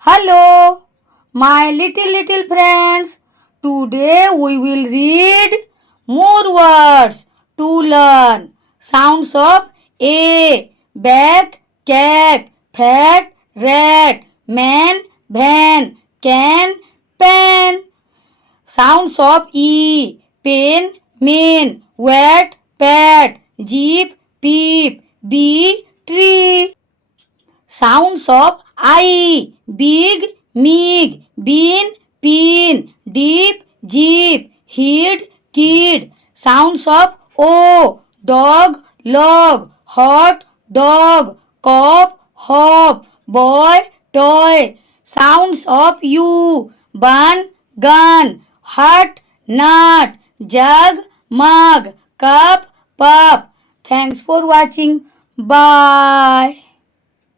Hello, my little friends. Today we will read more words to learn. Sounds of A, bag, cat, fat, rat, man, van, can, pen. Sounds of E, pen, main, wet, pat, jeep, peep, bee, tree. Sounds of I, big, mig, bean, pin, deep, jeep, hid, kid. Sounds of O, dog, log, hot, dog, cop, hop, boy, toy. Sounds of U, bun, gun, hut, nut, jug, mug, cup, pup. Thanks for watching. Bye.